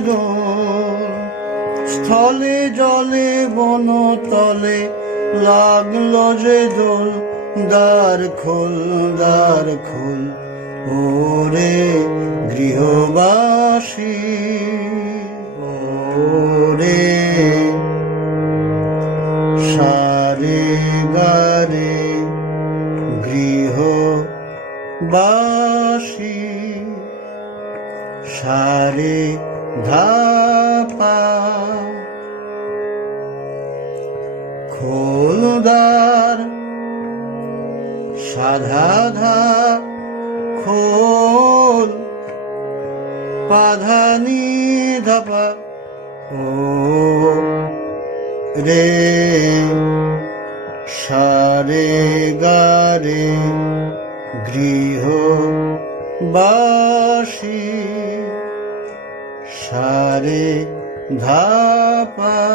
দোল। স্থলে জলে বনতলে লাগলো যে দোল। দ্বার খোল, দ্বার খোল, ওরে গৃহবাসী, ওরে সারে গারে গৃহবাসী। সারে ধাপা খোল দ্বার, সাধা ধা খোল, পাধানি ধাপা, ও রে সারে গারে গৃহবাসী। সারে ধাপা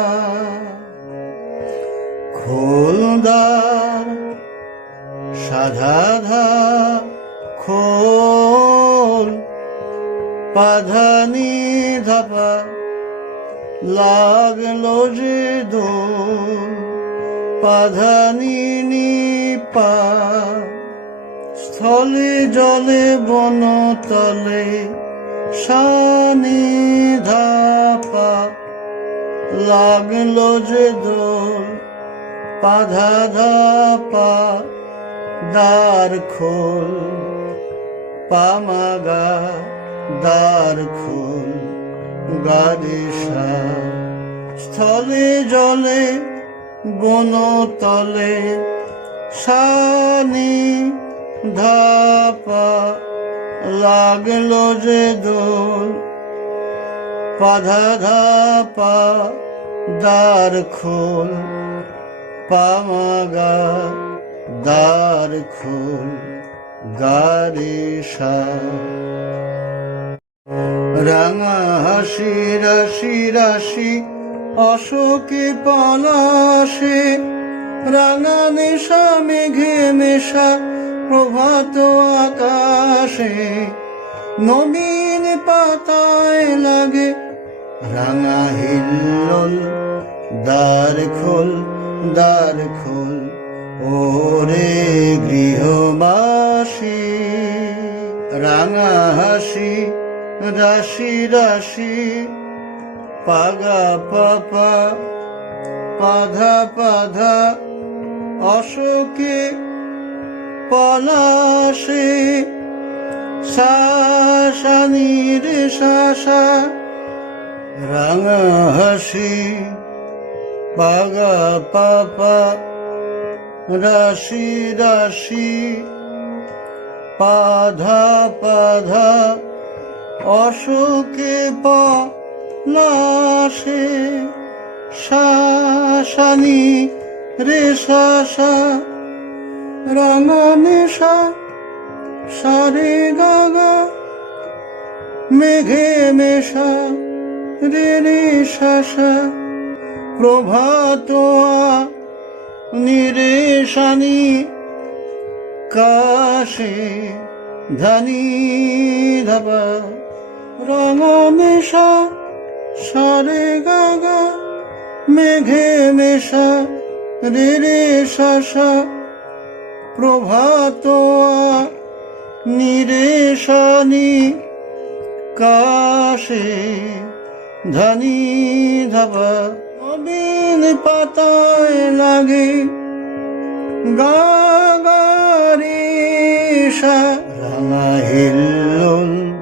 খোল দ্বার, সাধা ধা খোল, পাধানি ধাপা, লাগলো যে দোল। পাধানি নিপা। স্থলে জলে বনতলে সানি ধাপা, লাগলো যে দোল। পাধা ধাপা, দ্বার খোল, পামাগা দ্বার খোল, গারিসা। স্থলে জলে বনতলে সানি ধাপা, লাগলো যে দোল। পাধা ধাপা, দ্বার খোল, পামাগা দ্বার খোল, গারিসা। রাঙা হাসি রাশি রাশি, অশোকে পলাশে। রাঙা নেশা মেঘে মেশা, প্রভাত-আকাশে। নবীন পাতায় লাগে রাঙা হিল্লল। দ্বার খোল, দ্বার খোল, ওরে গৃহবাসী। রাঙা হাসি রাশি রাশি, পাগা পাপা, পাধা পাধা, অশোকে পলাশে। শাসানি রে শাসা, রাঙা হাসি, পাগা পাপা, রাশি রাশি, পাধা পাধা, অশোকে পলাশে। শাসানি রে শাসা, রাঙা নেশা, সারে গাগা, মেঘে মেশা, রে রে শাসা। প্রভাত-আ-নিরেশানি, কাশে ধানি ধাপা। রাঙা নেশা, সারে গাগা, মেঘে মেশা, রে রে শাসা। প্রভাত-আ-নিরেশানি, কাশে ধানি ধাপা। নবীন পাতায় লাগে গাগারিসা। রাঙা হিল্লল,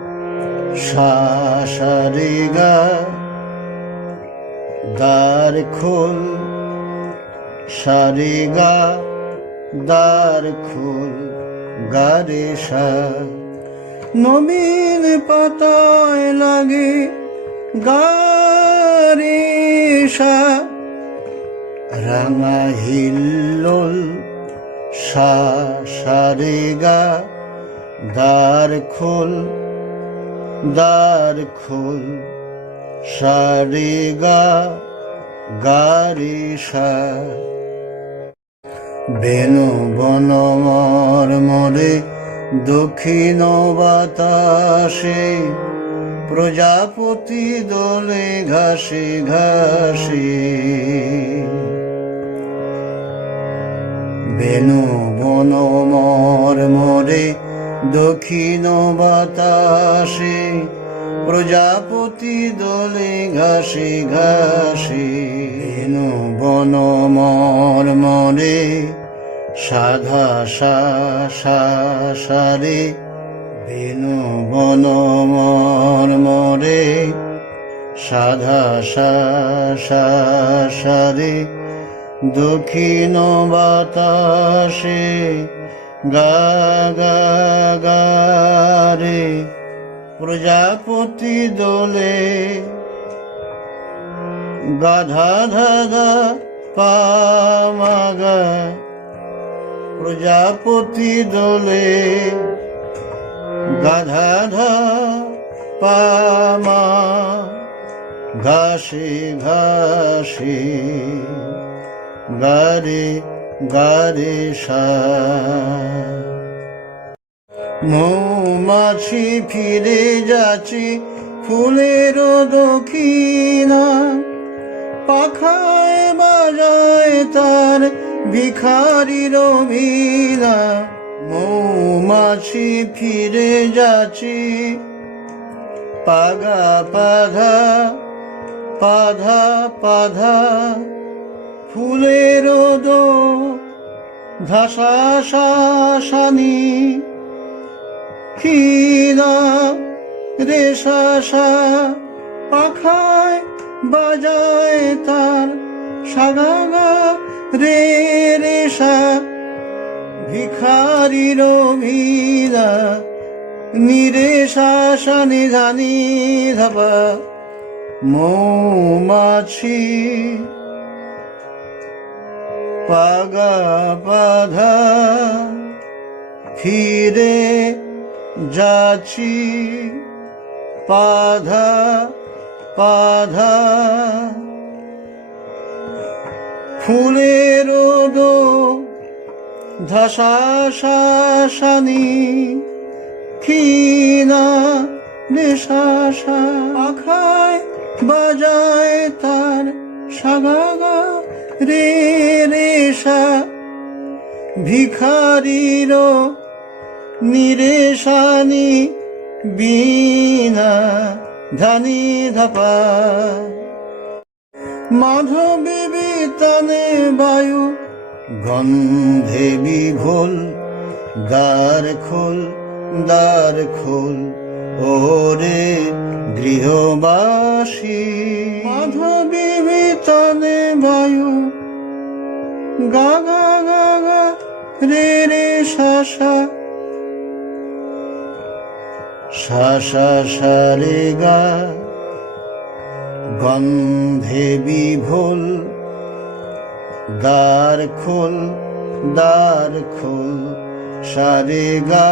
সারে গা, দ্বার খোল, সারে গা, দ্বার খোল, গারিসা। নবীন পাতায় লাগে গারিসা। রাঙা হিল্লল, সারে গা, দ্বার খোল, দ্বার খোল, সারে গা, গারিসা। বেনু বন মর্মরে দক্ষিণ বাতাসে, প্রজাপতি দোলে ঘাসে ঘাসে বেনু বন মর্মরে দক্ষিণ বাতাসে প্রজাপতি দোলে ঘাসে ঘাসে বেনু বন মর্মরে সাধা সারে বেনু বন মর্মরে সাধা সারে দক্ষিণ বাতাসে গা গা গা রে প্রজাপতি দোলে গাধা ধাধা পামাগা প্রজাপতি দোলে গাধা ধা পামা ঘাসে ঘাসে গারে গারে সা মৌমাছি ফিরে যাচ্ছে ফুলের দক্ষিণা পাখায় বাজায় তার ভিখারির ভিলা মৌমাছি ফিরে যাচ্ছে পাগা পাধা পাধা পাধা ফুলের দো ধাসা শাসানি খিলা রেশা পাখায় বাজায় তার সাগা রে রেশা ভিখারির ভিলা নিরেশা নিধানি ধাপা মৌমাছি পাগা বাধা ফিরে যাচ্ছি পাধা পাধা ফুলের দো ধাসা শাসানি ক্ষীণা নেশা পাখায় বাজায় তার সাগা রে রেশা ভিখারির নিরেশানি বীণা ধানি ধাপা মাধবী বিতানে বায়ু গন্ধে বিভোল দ্বার খোল ওরে গৃহবাসী মাধবী বিতানে বায়ু গা গা গা গা রে রে শা রে গা গন্ধে বিভোল দ্বার খোল সারে গা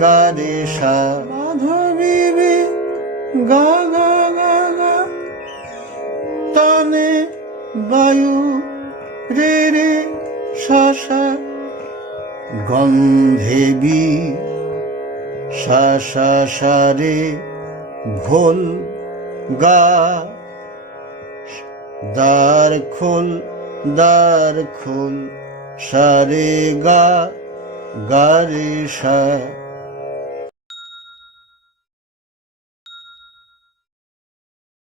গা রে সা মাধবী গা গা গা গা তানে বায়ু রে রে সা গন্ধে বি সা রে ভোল গা দ্বার খোল সারে গা রে সা